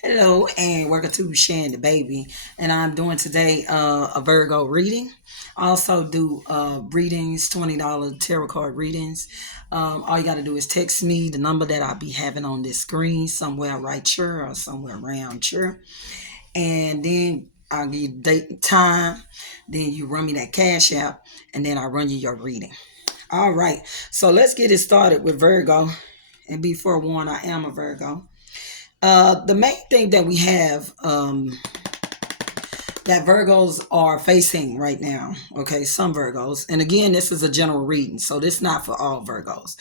Hello and welcome to Sharing the Baby. And I'm doing today a Virgo reading. I also do readings, $20 tarot card readings. All you got to do is text me the number that I'll be having on this screen, somewhere right here or somewhere around here. And then I'll give you date and time. Then you run me that cash app and then I run you your reading. All right. So let's get it started with Virgo. And be forewarned, I am a Virgo. The main thing that we have that Virgos are facing right now, okay, some Virgos, and again, this is a general reading, so this is not for all Virgos.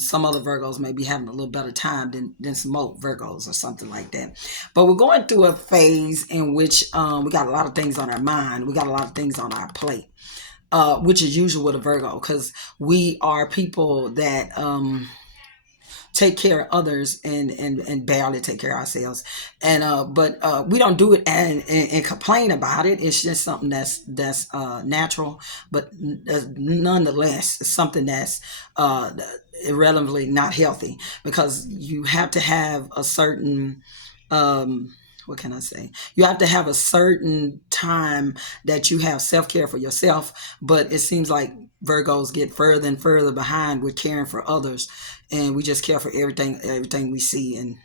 Some other Virgos may be having a little better time than some old Virgos or something like that. But we're going through a phase in which we got a lot of things on our mind, we got a lot of things on our plate. Which is usual with a Virgo because we are people that take care of others and barely take care of ourselves and but we don't do it and complain about it. It's just something that's natural, but nonetheless it's something that's irrelevantly not healthy because you have to have a certain what can I say? You have to have a certain time that you have self care for yourself, but it seems like Virgos get further and further behind with caring for others, and we just care for everything we see and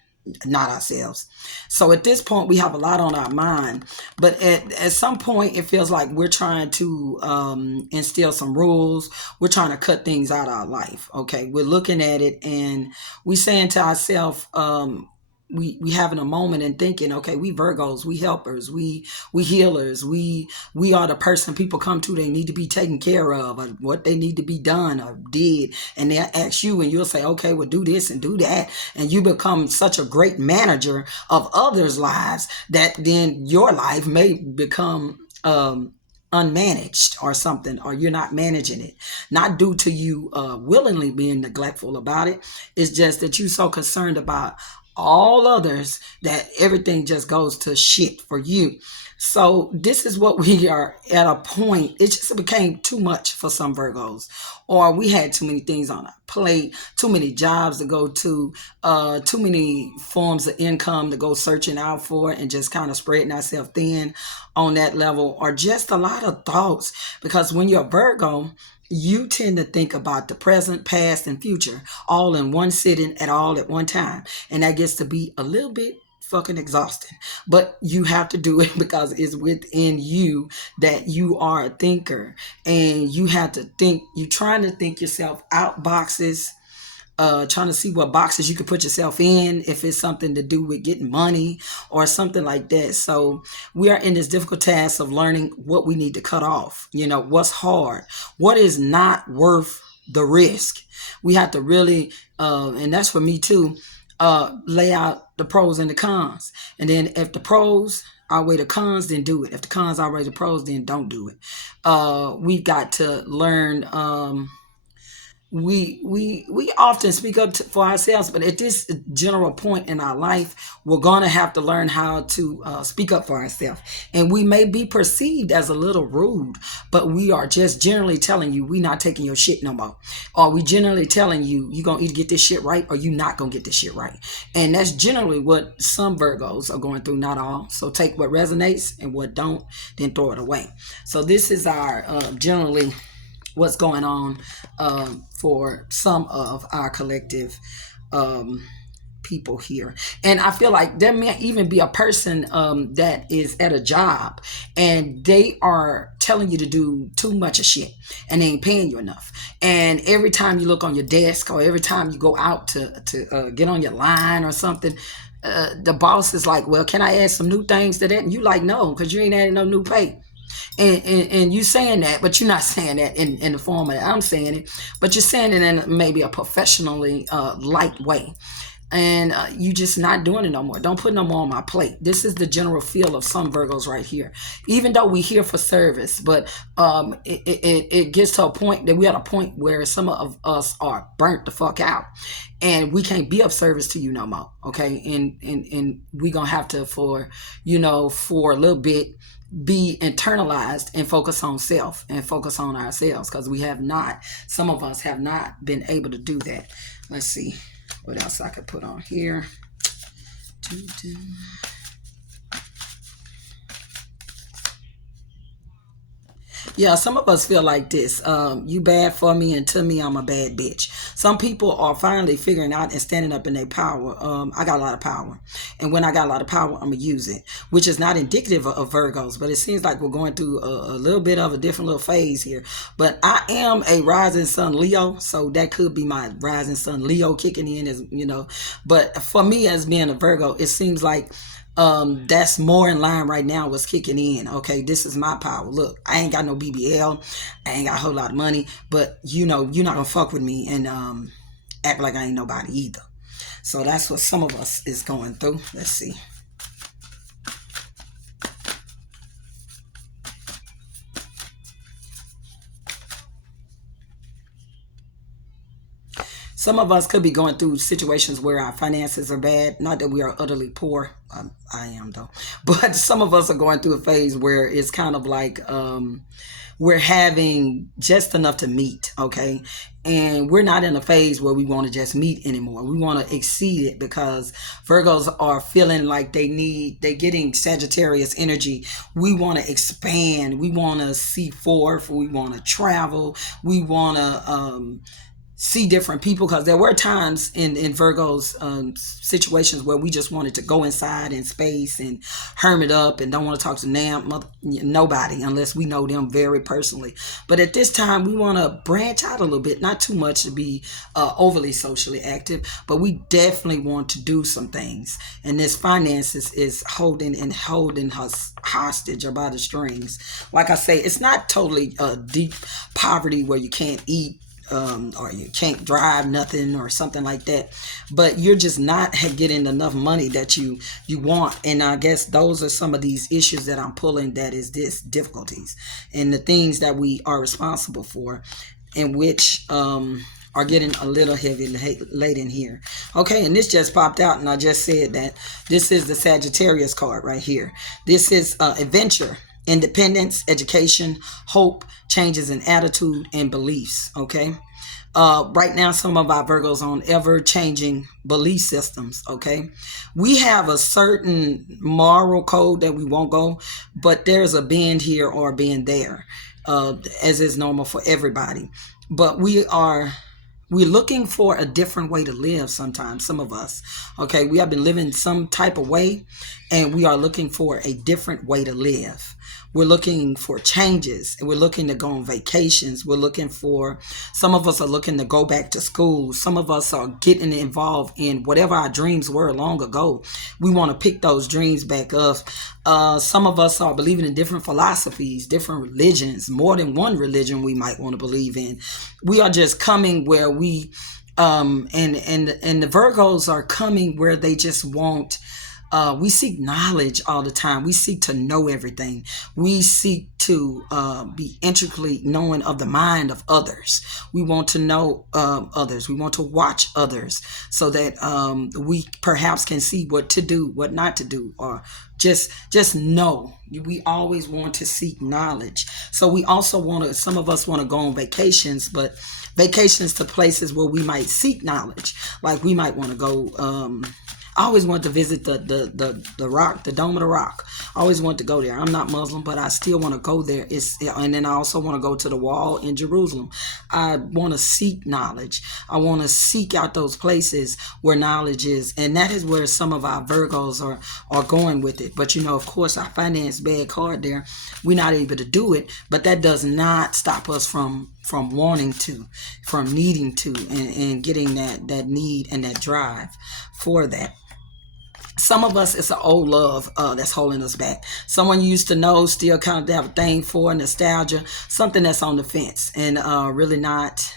not ourselves. So at this point, we have a lot on our mind, but at some point, it feels like we're trying to instill some rules. We're trying to cut things out of our life. Okay, we're looking at it and we saying to ourselves, we having a moment and thinking, okay, we Virgos, we helpers, we healers, we are the person people come to, they need to be taken care of, or what they need to be done or did, and they ask you and you'll say, okay, well, do this and do that, and you become such a great manager of others' lives that then your life may become unmanaged or something, or you're not managing it, not due to you willingly being neglectful about it. It's just that you're so concerned about all others that everything just goes to shit for you. So this is what we are at a point. It just became too much for some Virgos, or we had too many things on our plate, too many jobs to go to, too many forms of income to go searching out for, and just kind of spreading ourselves thin on that level, or just a lot of thoughts. Because when you're a Virgo, you tend to think about the present, past, and future all in one sitting at one time. And that gets to be a little bit fucking exhausting. But you have to do it because it's within you that you are a thinker. And you have to think, you're trying to think yourself out boxes, trying to see what boxes you could put yourself in, if it's something to do with getting money or something like that. So we are in this difficult task of learning what we need to cut off, what's hard, what is not worth the risk. We have to really, and that's for me too, lay out the pros and the cons. And then if the pros outweigh the cons, then do it. If the cons outweigh the pros, then don't do it. We've got to learn. We often speak up for ourselves, but at this general point in our life, we're gonna have to learn how to speak up for ourselves. And we may be perceived as a little rude, but we are just generally telling you we not taking your shit no more, or we generally telling you you gonna either get this shit right or you not gonna get this shit right. And that's generally what some Virgos are going through, not all. So take what resonates and what don't, then throw it away. So this is our generally what's going on for some of our collective people here. And I feel like there may even be a person that is at a job and they are telling you to do too much of shit and they ain't paying you enough. And every time you look on your desk or every time you go out to get on your line or something, the boss is like, well, can I add some new things to that? And you like, no, because you ain't adding no new pay. And you saying that, but you're not saying that in the form that I'm saying it, but you're saying it in maybe a professionally light way. And you just not doing it no more. Don't put no more on my plate. This is the general feel of some Virgos right here. Even though we here for service, but it gets to a point that we at a point where some of us are burnt the fuck out, and we can't be of service to you no more. Okay, and we gonna have to for a little bit be internalized and focus on self and focus on ourselves, because some of us have not been able to do that. Let's see what else I could put on here Yeah, some of us feel like this. You bad for me, and to me, I'm a bad bitch. Some people are finally figuring out and standing up in their power. I got a lot of power. And when I got a lot of power, I'm going to use it, which is not indicative of Virgos, but it seems like we're going through a little bit of a different little phase here. But I am a rising sun Leo, so that could be my rising sun Leo kicking in, as you know. But for me, as being a Virgo, it seems like that's more in line right now what's kicking in. Okay, this is my power. Look, I ain't got no BBL, I ain't got a whole lot of money, but you know you're not gonna fuck with me and act like I ain't nobody either. So that's what some of us is going through. Let's see. Some of us could be going through situations where our finances are bad. Not that we are utterly poor. I am though. But some of us are going through a phase where it's kind of like we're having just enough to meet, okay? And we're not in a phase where we want to just meet anymore. We want to exceed it because Virgos are feeling like they're getting Sagittarius energy. We want to expand. We want to see forth. We want to travel. We want to see different people, because there were times in Virgo's situations where we just wanted to go inside in space and hermit up and don't want to talk to nobody unless we know them very personally. But at this time, we want to branch out a little bit, not too much to be overly socially active, but we definitely want to do some things. And this finances is holding us hostage or by the strings. Like I say, it's not totally deep poverty where you can't eat, or you can't drive nothing or something like that, but you're just not getting enough money that you want. And I guess those are some of these issues that I'm pulling, that is this difficulties and the things that we are responsible for, in which are getting a little heavy late in here. Okay, and this just popped out, and I just said that this is the Sagittarius card right here. This is adventure, independence, education, hope, changes in attitude and beliefs. Okay. Right now, some of our Virgos on ever-changing belief systems. Okay, we have a certain moral code that we won't go, but there's a bend here or a bend there, as is normal for everybody. But we're looking for a different way to live sometimes, some of us. Okay, we have been living some type of way, and we are looking for a different way to live. We're looking for changes, and we're looking to go on vacations. Some of us are looking to go back to school. Some of us are getting involved in whatever our dreams were long ago. We want to pick those dreams back up. Some of us are believing in different philosophies, different religions, more than one religion we might want to believe in. We are just coming where we, and the Virgos are coming where they just want. We seek knowledge all the time. We seek to know everything. We seek to be intricately knowing of the mind of others. We want to know others. We want to watch others so that we perhaps can see what to do, what not to do, or just know. We always want to seek knowledge. So we also want to, some of us want to go on vacations, but vacations to places where we might seek knowledge. Like we might want to go, I always want to visit the rock, the Dome of the Rock. I always want to go there. I'm not Muslim, but I still want to go there. And then I also want to go to the wall in Jerusalem. I want to seek knowledge. I want to seek out those places where knowledge is. And that is where some of our Virgos are going with it. But, of course, our finance bad card there, we're not able to do it. But that does not stop us from wanting to, from needing to, and getting that need and that drive for that. Some of us, it's an old love that's holding us back. Someone you used to know, still kind of have a thing for, nostalgia, something that's on the fence and really not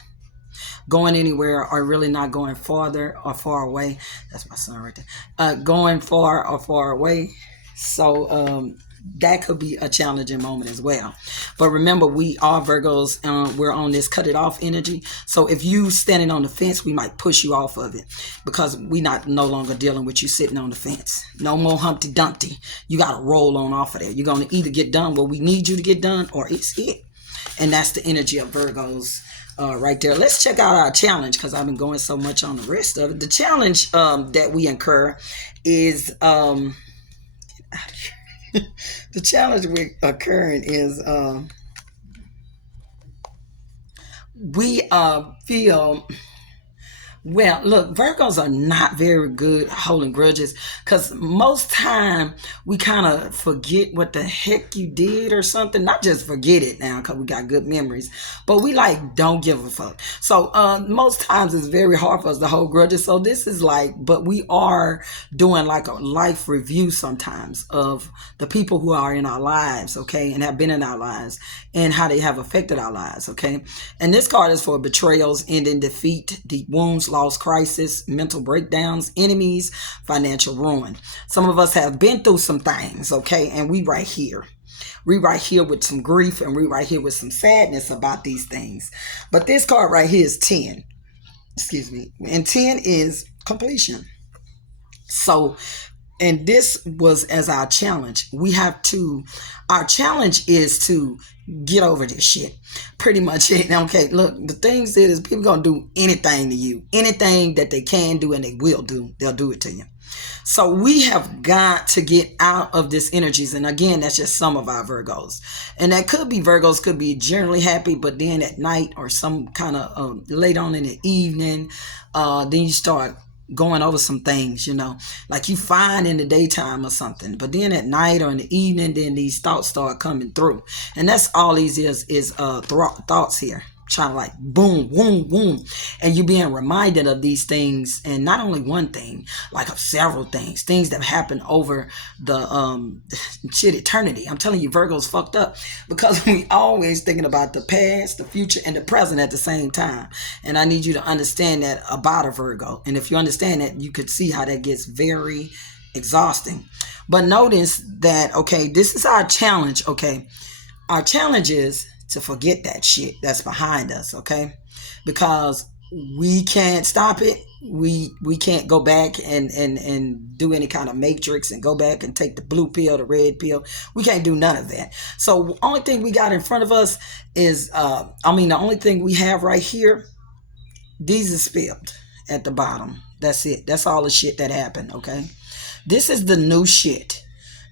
going anywhere, or really not going farther or far away. That's my son right there. Going far or far away. So that could be a challenging moment as well. But remember, we are Virgos. We're on this cut it off energy. So if you standing on the fence, we might push you off of it, because we no longer dealing with you sitting on the fence. No more Humpty Dumpty. You got to roll on off of there. You're going to either get done what we need you to get done, or it's it. And that's the energy of Virgos right there. Let's check out our challenge because I've been going so much on the rest of it. The challenge that we incur is the challenge we occurring is we feel. Well, look, Virgos are not very good holding grudges because most time we kind of forget what the heck you did or something. Not just forget it now because we got good memories, but we like don't give a fuck. So most times it's very hard for us to hold grudges. So this is like, but we are doing like a life review sometimes of the people who are in our lives, okay, and have been in our lives and how they have affected our lives, okay. And this card is for betrayals, ending, defeat, deep wounds, loss, crisis, mental breakdowns, enemies, financial ruin. Some of us have been through some things, okay, and we right here. We right here with some grief and we right here with some sadness about these things. But this card right here is 10. Excuse me. And 10 is completion. So, and this was as our challenge. We have to, our challenge is to get over this shit. Pretty much it. Okay, look, the thing is people gonna do anything to you. Anything that they can do and they will do, they'll do it to you. So we have got to get out of this energies. And again, that's just some of our Virgos. And that could be Virgos, could be generally happy, but then at night or some kind of late on in the evening, then you start going over some things, you know, like you find in the daytime or something, but then at night or in the evening, then these thoughts start coming through. And that's all these is thoughts here, trying to like boom, boom, boom. And you being reminded of these things, and not only one thing, like of several things that happen over the shit eternity. I'm telling you, Virgo's fucked up because we always thinking about the past, the future, and the present at the same time. And I need you to understand that about a Virgo. And if you understand that, you could see how that gets very exhausting. But notice that, okay, this is our challenge, okay? Our challenge is to forget that shit that's behind us, okay? Because we can't stop it. We can't go back and do any kind of matrix and go back and take the blue pill, the red pill. We can't do none of that. So the only thing we got in front of us is, the only thing we have right here, these are spilled at the bottom. That's it. That's all the shit that happened, okay? This is the new shit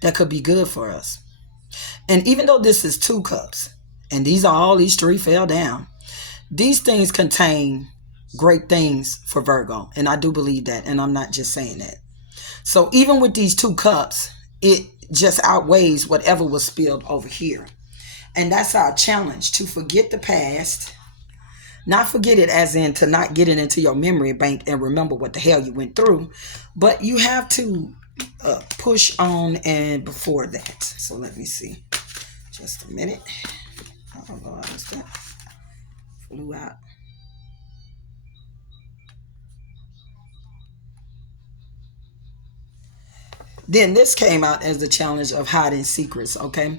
that could be good for us. And even though this is 2 cups, and these 3 fell down, these things contain great things for Virgo. And I do believe that. And I'm not just saying that. So even with these 2 cups, it just outweighs whatever was spilled over here. And that's our challenge, to forget the past. Not forget it as in to not get it into your memory bank and remember what the hell you went through. But you have to push on and before that. So let me see. Just a minute. Oh Lord, what's that? Flew out. Then this came out as the challenge of hiding secrets, okay?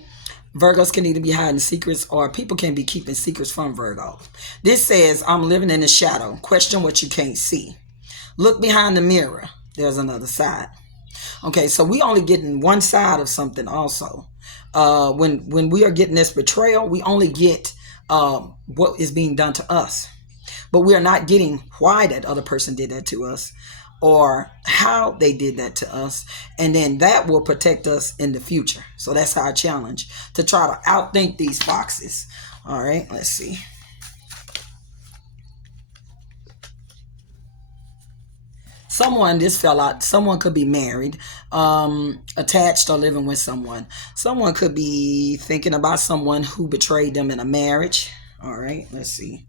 Virgos can either be hiding secrets or people can be keeping secrets from Virgo. This says, I'm living in the shadow. Question what you can't see. Look behind the mirror. There's another side. Okay, so we only getting one side of something also. When we are getting this betrayal, we only get what is being done to us. But we are not getting why that other person did that to us or how they did that to us. And then that will protect us in the future. So that's our challenge, to try to outthink these foxes. All right, let's see. This fell out. Someone could be married, attached, or living with someone. Someone could be thinking about someone who betrayed them in a marriage. All right, let's see.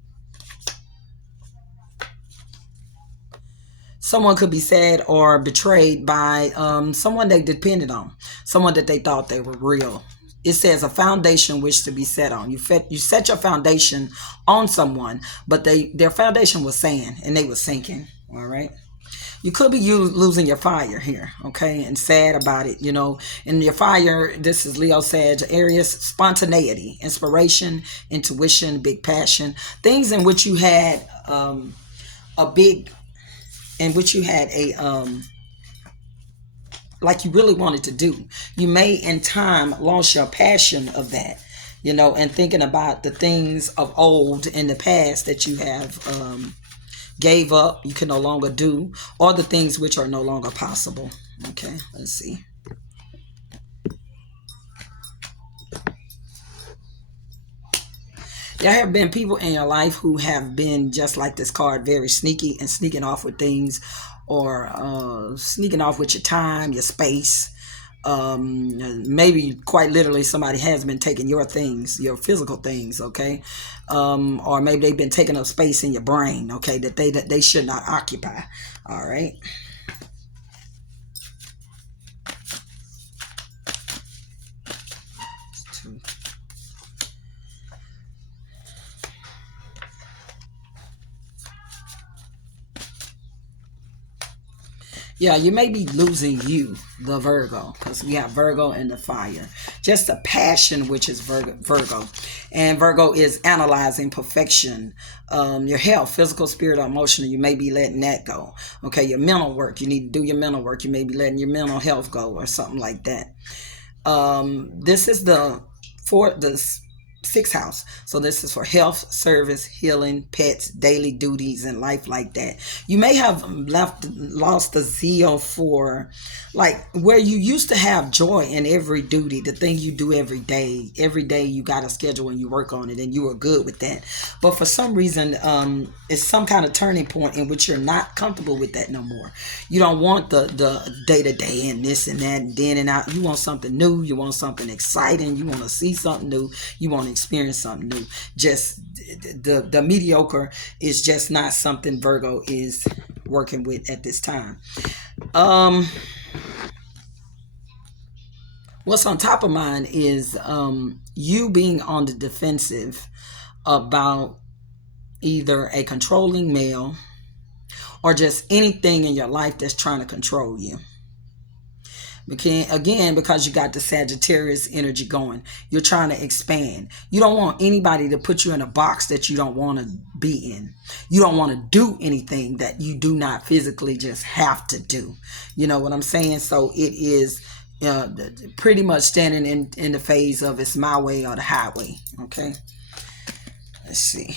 Someone could be sad or betrayed by someone they depended on, someone that they thought they were real. It says a foundation which to be set on. You set your foundation on someone, but their foundation was sand and they were sinking. All right. You could be losing your fire here, okay, and sad about it, you know. And your fire, this is Leo, Sag, Aries, spontaneity, inspiration, intuition, big passion, things in which you had like you really wanted to do. You may in time lost your passion of that. and thinking about the things of old in the past that you have gave up, you can no longer do, or the things which are no longer possible. Okay, let's see. There have been people in your life who have been just like this card, very sneaky and sneaking off with things, or sneaking off with your time, your space. Maybe quite literally somebody has been taking your things, your physical things, okay? Or maybe they've been taking up space in your brain, okay, that they should not occupy. All right. Two. Yeah, you may be losing you, the Virgo, because we have Virgo and the fire. Just the passion, which is Virgo. And Virgo is analyzing perfection. Your health, physical, spiritual, emotional, you may be letting that go. Okay, your mental work, you need to do your mental work. You may be letting your mental health go or something like that. This is the sixth house. So this is for health, service, healing, pets, daily duties, and life like that. You may have lost the zeal for, like, where you used to have joy in every duty, the thing you do every day. Every day you got a schedule and you work on it, and you were good with that. But for some reason, it's some kind of turning point in which you're not comfortable with that no more. You don't want the day to day and this and that and then and out. You want something new. You want something exciting. You want to see something new. You want to experience something new. Just the mediocre is just not something Virgo is working with at this time. Um, what's on top of mine is you being on the defensive about either a controlling male or just anything in your life that's trying to control you. Again, because you got the Sagittarius energy going, you're trying to expand. You don't want anybody to put you in a box that you don't want to be in. You don't want to do anything that you do not physically just have to do. You know what I'm saying? So it is pretty much standing in the phase of it's my way or the highway. Okay, let's see.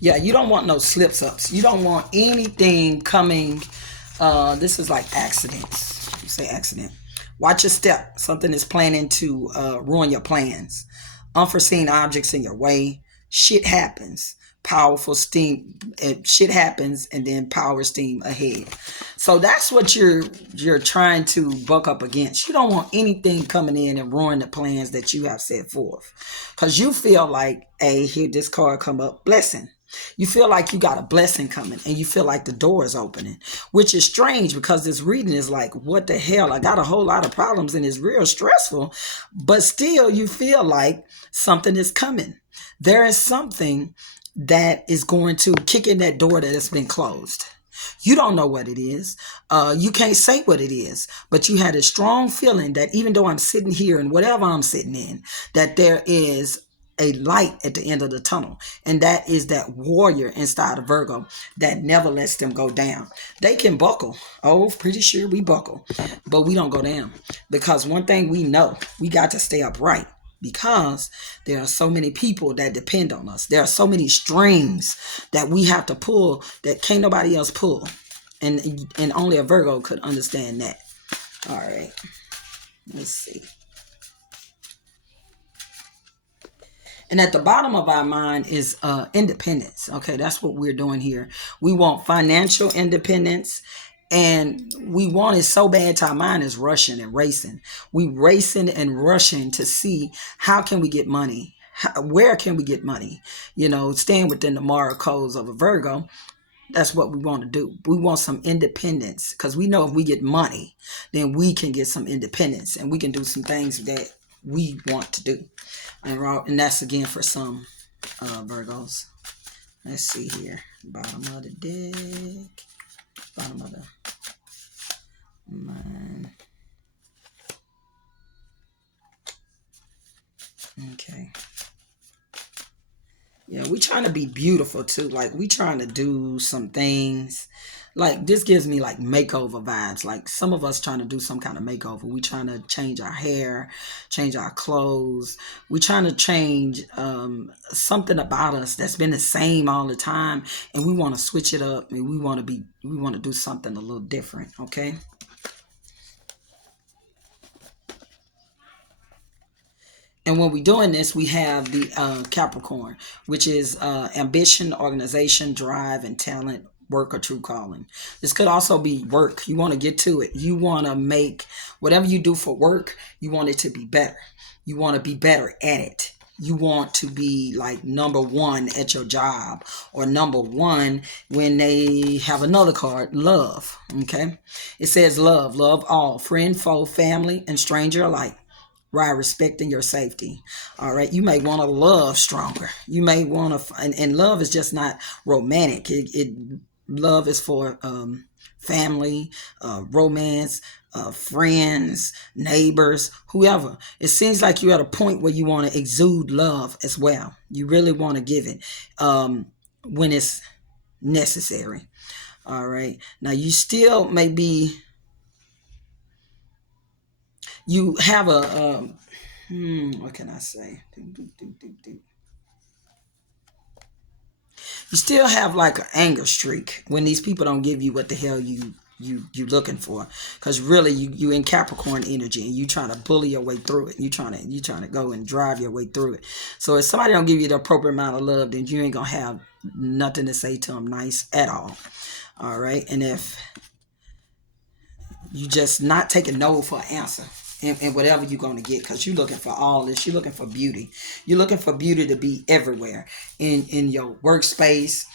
Yeah, you don't want no slips ups. You don't want anything coming. This is like accidents. You say accident. Watch your step. Something is planning to ruin your plans. Unforeseen objects in your way. Shit happens. Powerful steam. Shit happens, and then power steam ahead. So that's what you're trying to buck up against. You don't want anything coming in and ruin the plans that you have set forth, because you feel like, hey, here this card come up, blessing. You feel like you got a blessing coming, and you feel like the door is opening, which is strange because this reading is like, what the hell? I got a whole lot of problems and it's real stressful, but still you feel like something is coming. There is something that is going to kick in that door that has been closed. You don't know what it is. You can't say what it is, but you had a strong feeling that even though I'm sitting here and whatever I'm sitting in, that there is a light at the end of the tunnel. And that is that warrior inside of Virgo that never lets them go down. They can buckle. Oh, pretty sure we buckle, but we don't go down, because one thing we know, we got to stay upright, because there are so many people that depend on us. There are so many strings that we have to pull that can't nobody else pull. And only a Virgo could understand that. All right. Let's see. And at the bottom of our mind is independence. Okay, that's what we're doing here. We want financial independence, and we want it so bad to our mind is rushing and racing. We racing and rushing to see how can we get money. Where can we get money? Staying within the moral codes of a Virgo, that's what we want to do. We want some independence, because we know if we get money, then we can get some independence and we can do some things that we want to do. And that's again for some Virgos. Let's see here. Bottom of the deck. Bottom of the mind. Okay. Yeah, we trying to be beautiful too. Like we trying to do some things. Like this gives me like makeover vibes. Like some of us trying to do some kind of makeover. We trying to change our hair, change our clothes. We trying to change something about us that's been the same all the time, and we want to switch it up. And we want to do something a little different. Okay. And when we're doing this, we have the Capricorn, which is ambition, organization, drive, and talent, work or true calling. This could also be work. You want to get to it. You want to make whatever you do for work, you want it to be better. You want to be better at it. You want to be like number one at your job or number one when they have another card, love. Okay. It says love all, friend, foe, family, and stranger alike while respecting your safety. All right. You may want to love stronger. You may want to, and love is just not romantic. Love is for family, romance, friends, neighbors, whoever. It seems like you're at a point where you want to exude love as well. You really want to give it when it's necessary. All right. Now you still may be, you have what can I say? You still have like an anger streak when these people don't give you what the hell you looking for, because really you in Capricorn energy and you trying to bully your way through it. You trying to go and drive your way through it. So if somebody don't give you the appropriate amount of love, then you ain't gonna have nothing to say to them nice at all right. And if you just not taking no for an answer and whatever you're going to get, because you're looking for all this. You're looking for beauty. You're looking for beauty to be everywhere in your workspace,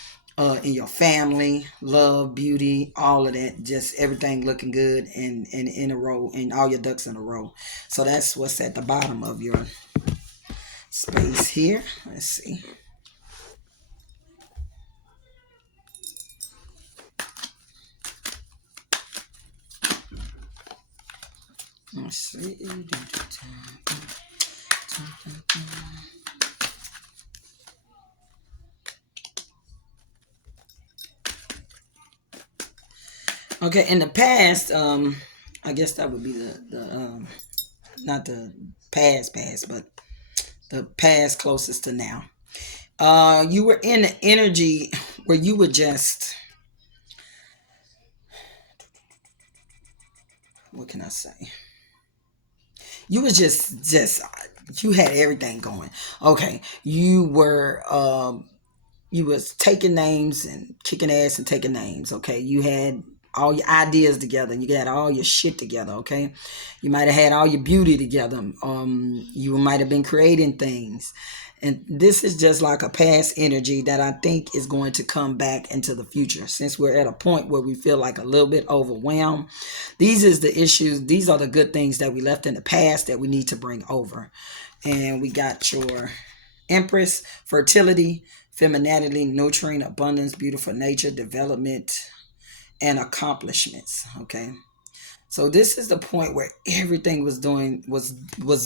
in your family, love, beauty, all of that, just everything looking good and in a row, and all your ducks in a row. So that's what's at the bottom of your space here. Let's see. Let's see. Okay, in the past, I guess that would be the not the past, but the past closest to now. You were in the energy where you were just, what can I say? You was just you had everything going. Okay, you was taking names and kicking ass and taking names. Okay, you had all your ideas together. You got all your shit together. Okay, you might have had all your beauty together. You might have been creating things, and this is just like a past energy that I think is going to come back into the future. Since we're at a point where we feel like a little bit overwhelmed, these is the issues. These are the good things that we left in the past that we need to bring over. And we got your Empress, fertility, femininity, nurturing, abundance, beautiful nature, development, and accomplishments. Okay. So this is the point where everything was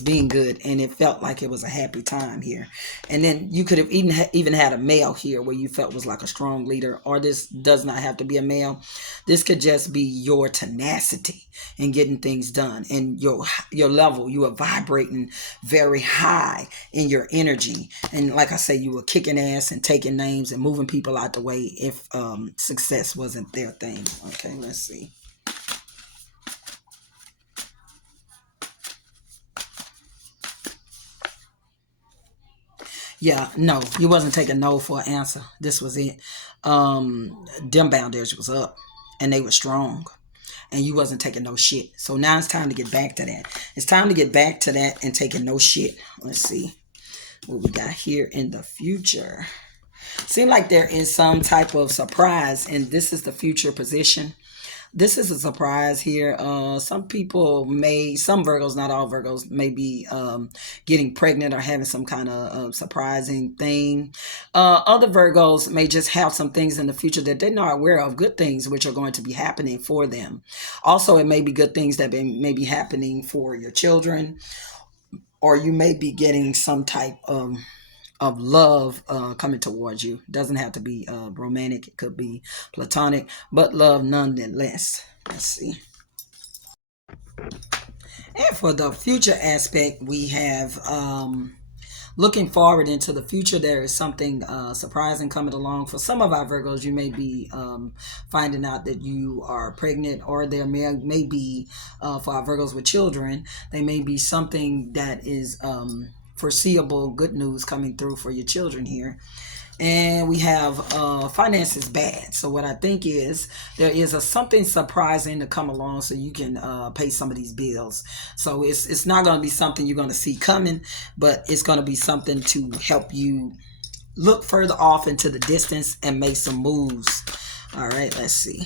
being good, and it felt like it was a happy time here. And then you could have even had a male here where you felt was like a strong leader, or this does not have to be a male. This could just be your tenacity in getting things done, and your level. You were vibrating very high in your energy, and like I say, you were kicking ass and taking names and moving people out the way if success wasn't their thing. Okay, let's see. Yeah, no, you wasn't taking no for an answer. This was it. Them boundaries was up, and they were strong, and you wasn't taking no shit. So now it's time to get back to that. It's time to get back to that and taking no shit. Let's see what we got here in the future. Seem like there is some type of surprise, and this is the future position. This is a surprise here. Some Virgos, not all Virgos, may be getting pregnant or having some kind of surprising thing. Other Virgos may just have some things in the future that they're not aware of, good things which are going to be happening for them. Also, it may be good things that may be happening for your children, or you may be getting some type of of love coming towards you. Doesn't have to be romantic. It could be platonic, but love nonetheless. Let's see. And for the future aspect, we have looking forward into the future. There is something surprising coming along. For some of our Virgos, you may be finding out that you are pregnant, or there may be, for our Virgos with children, there may be something that is foreseeable good news coming through for your children here. And we have finances bad. So what I think is there is something surprising to come along, so you can pay some of these bills. So it's not going to be something you're going to see coming, but it's going to be something to help you look further off into the distance and make some moves. All right, let's see.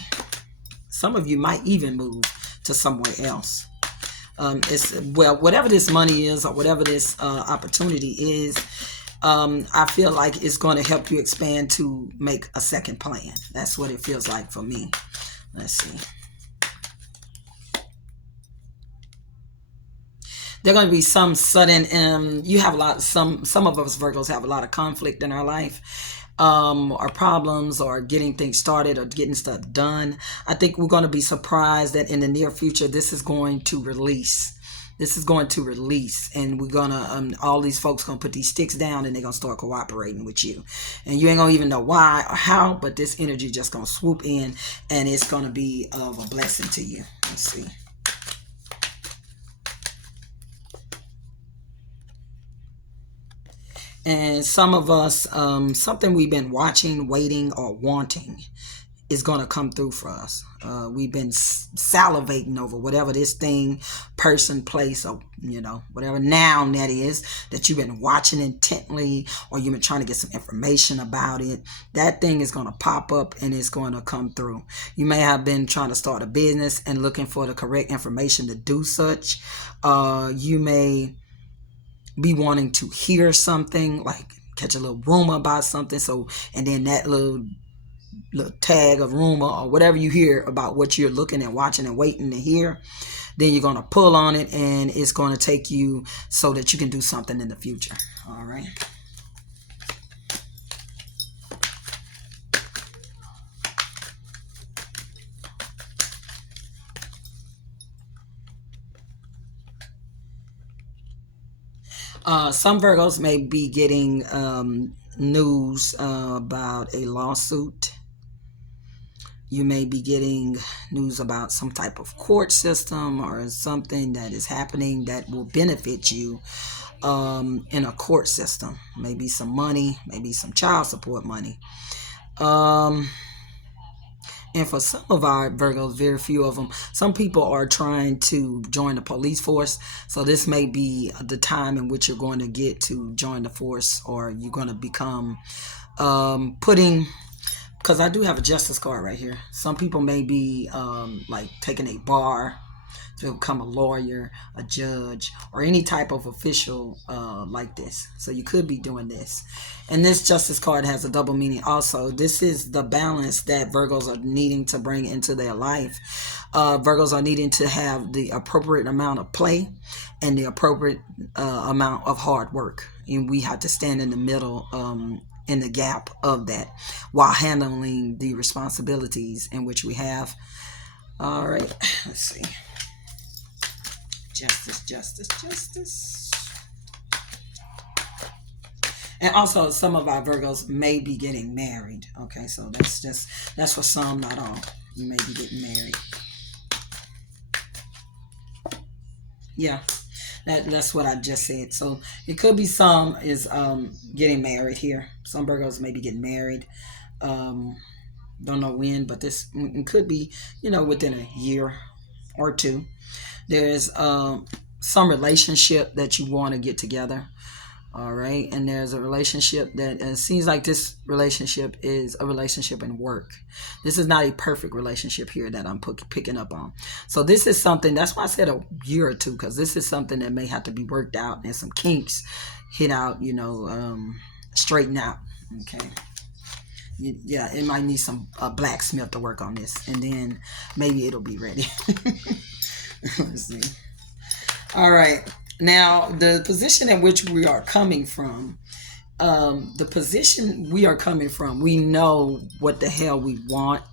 Some of you might even move to somewhere else. It's, well, whatever this money is, or whatever this opportunity is, I feel like it's going to help you expand to make a second plan. That's what it feels like for me. Let's see. There going to be some sudden, you have a lot, some of us Virgos have a lot of conflict in our life, or problems, or getting things started, or getting stuff done. I think we're going to be surprised that in the near future, this is going to release. This is going to release, and we're gonna all these folks gonna put these sticks down, and they're gonna start cooperating with you, and you ain't gonna even know why or how, but this energy just gonna swoop in, and it's gonna be of a blessing to you. Let's see. And some of us, something we've been watching, waiting, or wanting is going to come through for us. We've been salivating over whatever this thing, person, place, or whatever noun that is, that you've been watching intently, or you've been trying to get some information about it. That thing is going to pop up, and it's going to come through. You may have been trying to start a business and looking for the correct information to do such. You may be wanting to hear something, like catch a little rumor about something, and then that little tag of rumor, or whatever you hear about what you're looking and watching and waiting to hear, then you're going to pull on it, and it's going to take you so that you can do something in the future. All right. Some Virgos may be getting news about a lawsuit. You may be getting news about some type of court system, or something that is happening that will benefit you in a court system. Maybe some money, maybe some child support money. And for some of our Virgos, very few of them, some people are trying to join the police force. So this may be the time in which you're going to get to join the force, or you're going to become putting, because I do have a justice card right here. Some people may be like taking a bar to become a lawyer, a judge, or any type of official like this. So you could be doing this. And this justice card has a double meaning also. This is the balance that Virgos are needing to bring into their life. Virgos are needing to have the appropriate amount of play and the appropriate amount of hard work. And we have to stand in the middle, in the gap of that, while handling the responsibilities in which we have. All right, let's see. Justice, justice, justice. And also, some of our Virgos may be getting married. Okay, so that's for some, not all. You may be getting married. Yeah, that's what I just said. So it could be some is getting married here. Some Virgos may be getting married. Don't know when, but this could be, within a year or two. There's some relationship that you want to get together. All right. And there's a relationship that seems like this relationship is a relationship in work. This is not a perfect relationship here that I'm picking up on. So this is something, that's why I said a year or two, because this is something that may have to be worked out, and some kinks hit out, straighten out. Okay. Yeah, it might need some blacksmith to work on this, and then maybe it'll be ready. Let's see. All right. Now, the position in which we are coming from The position we are coming from, we know what the hell we want.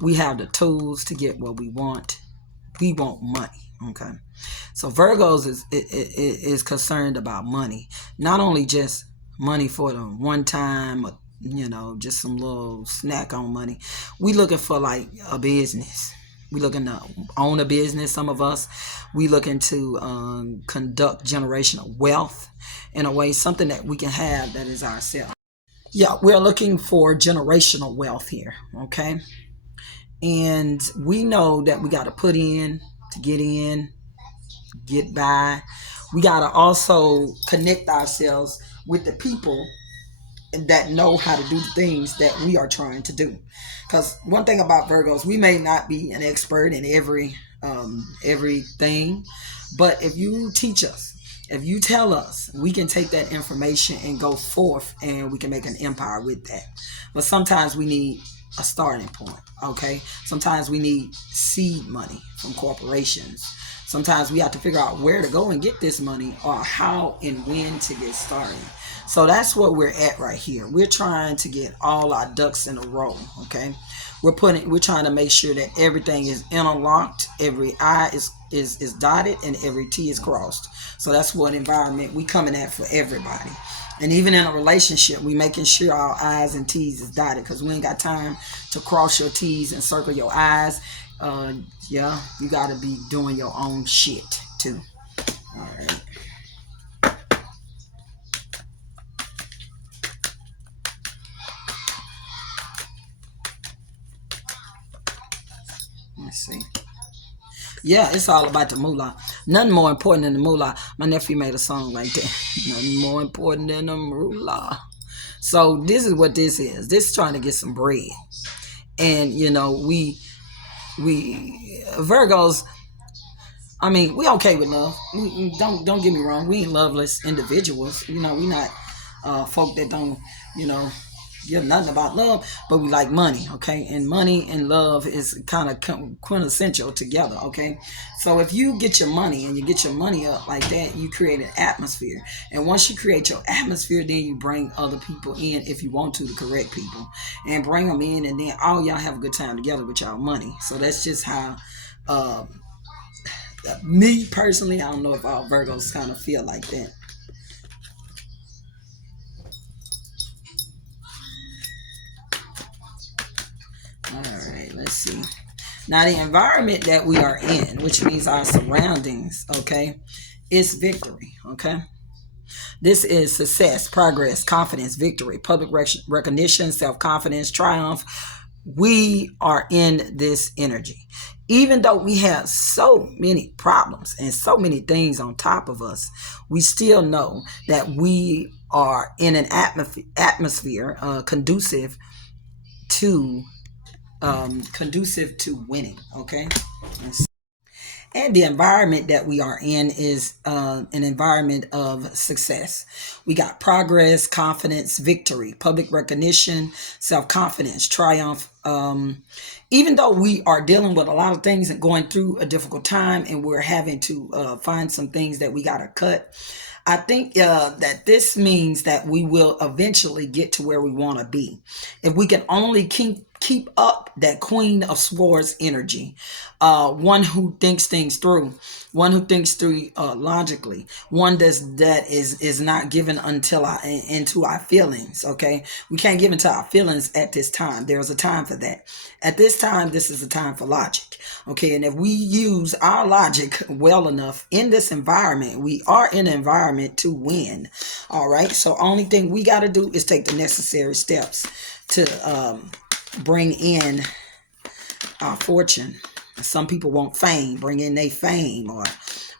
We have the tools to get what we want. We want money. Okay. So Virgos is concerned about money, not only just money for the one time, just some little snack on money. We looking for like a business. We looking to own a business. Some of us, we looking to conduct generational wealth in a way, something that we can have that is ourselves. Yeah, we're looking for generational wealth here. Okay, and we know that we got to put in, get by. We got to also connect ourselves with the people that know how to do the things that we are trying to do. Because one thing about Virgos, we may not be an expert in everything, but if you teach us, if you tell us, we can take that information and go forth, and we can make an empire with that. But sometimes we need a starting point. Okay, sometimes we need seed money from corporations. Sometimes we have to figure out where to go and get this money, or how and when to get started. So that's what we're at right here. We're trying to get all our ducks in a row. Okay, we're trying to make sure that everything is interlocked, every I is dotted, and every T is crossed. So that's what environment we coming at for everybody. And even in a relationship, we making sure our I's and T's is dotted, because we ain't got time to cross your T's and circle your I's. Yeah, you got to be doing your own shit too. All right. Let's see. Yeah, it's all about the moolah. Nothing more important than the moolah. My nephew made a song like that. Nothing more important than the moolah. So this is what this is. This is trying to get some bread. And we Virgos, I mean, we okay with love. Don't get me wrong. We ain't loveless individuals. We not folk that don't you know give nothing about love, but we like money. Okay, and money and love is kind of quintessential together. Okay, so if you get your money and you get your money up like that, you create an atmosphere. And once you create your atmosphere, then you bring other people in if you want to, the correct people, and bring them in, and then all y'all have a good time together with y'all money. So that's just how. Uh, Me personally, I don't know if all Virgos kind of feel like that. All right, let's see. Now, the environment that we are in, which means our surroundings, okay, is victory, okay? This is success, progress, confidence, victory, public recognition, self confidence, triumph. We are in this energy. Even though we have so many problems and so many things on top of us, we still know that we are in an atmosphere to conducive to winning. Okay, and the environment that we are in is an environment of success. We got progress, confidence, victory, public recognition, self confidence, triumph. Even though we are dealing with a lot of things and going through a difficult time, and we're having to find some things that we got to cut, I think that this means that we will eventually get to where we want to be. If we can only keep up that Queen of Swords energy, one who thinks things through, one who thinks through logically, one that is not given until into our feelings. Okay, we can't give into our feelings at this time. There's a time for that. At this time, this is a time for logic. Okay, and if we use our logic well enough in this environment, we are in an environment to win. All right, so only thing we got to do is take the necessary steps to bring in our fortune. Some people want fame, bring in their fame, or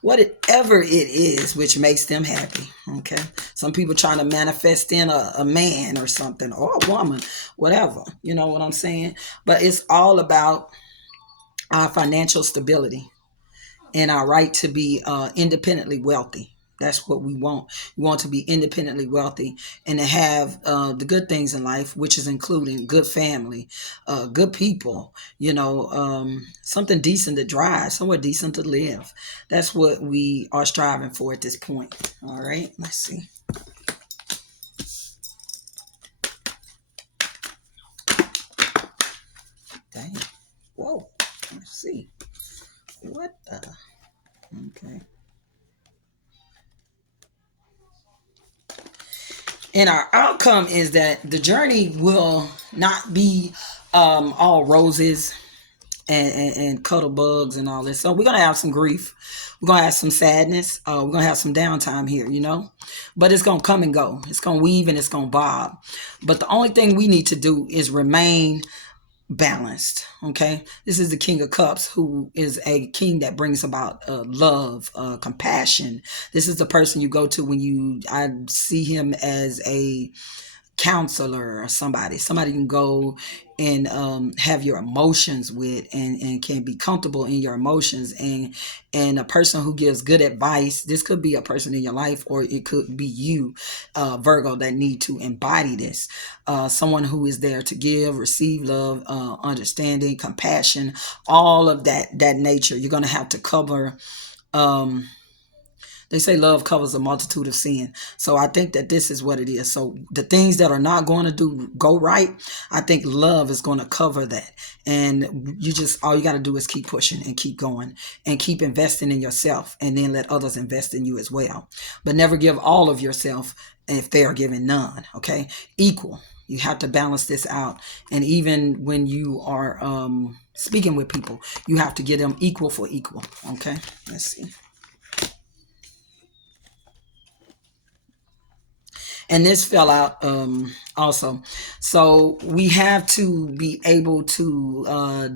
whatever it is which makes them happy. Okay, some people trying to manifest in a man or something, or a woman, whatever. You know what I'm saying? But it's all about our financial stability and our right to be independently wealthy. That's what we want. We want to be independently wealthy and to have the good things in life, which is including good family, good people, something decent to drive, somewhere decent to live. That's what we are striving for at this point. All right, let's see. Whoa. Let's see. What the? Okay. And our outcome is that the journey will not be all roses and cuddle bugs and all this. So we're gonna have some grief. We're gonna have some sadness. We're gonna have some downtime here, you know. But it's gonna come and go. It's gonna weave and it's gonna bob. But the only thing we need to do is remain balanced. Okay, this is the King of Cups, who is a king that brings about love, compassion. This is the person you go to when I see him as a counselor or somebody you can go and have your emotions with, and can be comfortable in your emotions, and a person who gives good advice. This could be a person in your life, or it could be you, Virgo, that need to embody this. Someone who is there to give, receive love, understanding, compassion, all of that nature. You're going to have to cover. um they say love covers a multitude of sin. So I think that this is what it is. So the things that are not going to go right, I think love is going to cover that. And you just, all you got to do is keep pushing and keep going and keep investing in yourself, and then let others invest in you as well. But never give all of yourself if they are giving none. Okay. Equal. You have to balance this out. And even when you are speaking with people, you have to give them equal for equal. Okay. Let's see. And this fell out also. So we have to be able to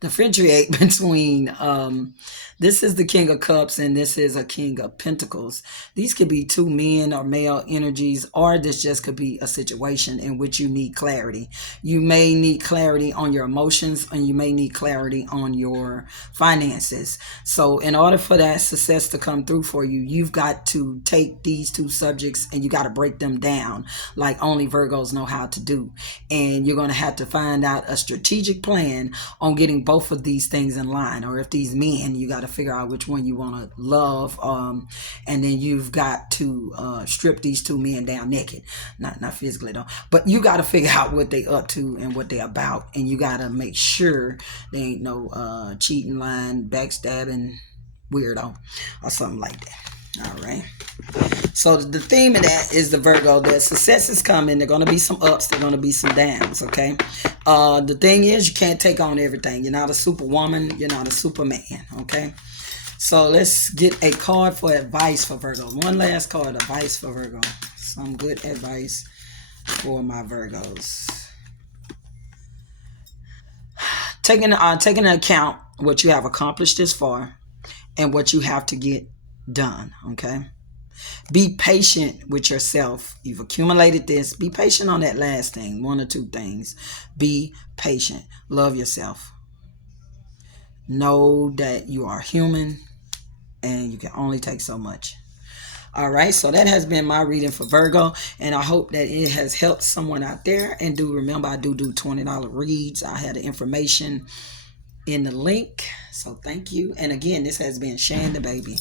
differentiate between this is the King of Cups and this is a King of Pentacles. These could be two men or male energies, or this just could be a situation in which you need clarity. You may need clarity on your emotions, and you may need clarity on your finances. So in order for that success to come through for you, you've got to take these two subjects and you got to break them down like only Virgos know how to do. And you're going to have to find out a strategic plan on getting both of these things in line. Or if these men, you got to figure out which one you want to love, and then you've got to strip these two men down naked, not physically though, but you got to figure out what they up to and what they about, and you got to make sure they ain't no cheating, lying, backstabbing weirdo or something like that. All right. So the theme of that is the Virgo, that success is coming. There are going to be some ups. There are going to be some downs. Okay. The thing is, you can't take on everything. You're not a superwoman. You're not a superman. Okay. So let's get a card for advice for Virgo. One last card, advice for Virgo. Some good advice for my Virgos. Taking into account what you have accomplished this far and what you have to get done. Okay. Be patient with yourself. You've accumulated this. Be patient on that last thing, one or two things. Be patient. Love yourself. Know that you are human and you can only take so much. All right, so that has been my reading for Virgo, and I hope that it has helped someone out there. And do remember, I do $20 reads. I had the information in the link. So thank you. And again, this has been Shan the Baby.